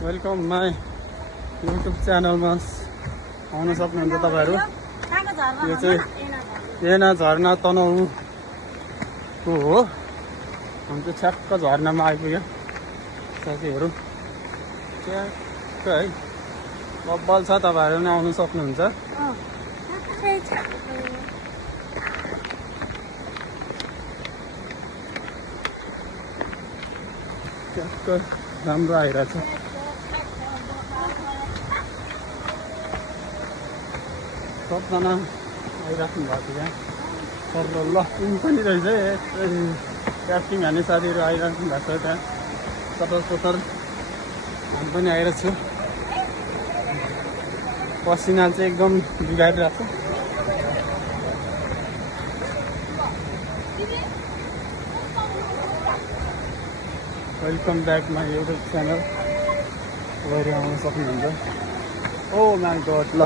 Welcome my YouTube च्यानलमा आउन सक्नुहुन्छ तपाईँहरू। यो चाहिँ एना झरना तनहुँको हो। हामी चाहिँ ठ्याक्क झरनामा आइपुग्यो साथीहरू। ठ्याक्क है बब्बल छ, तपाईँहरू नै आउनु सक्नुहुन्छ। ठ्याक्क राम्रो आइरहेछ। सबजना आइराख्नु भएको छ यहाँ। तर ल उनी पनि रहेछ है, क्याफ्टिङ हान्ने साथीहरू आइराख्नु भएको छ त्यहाँ सतर सतर। हामी पनि आइरहेको छु। पसिना चाहिँ एकदम बिगारिरहेको छ। Welcome back my YouTube channel. गएर आउन सक्नुहुन्छ। ओ माई गड ल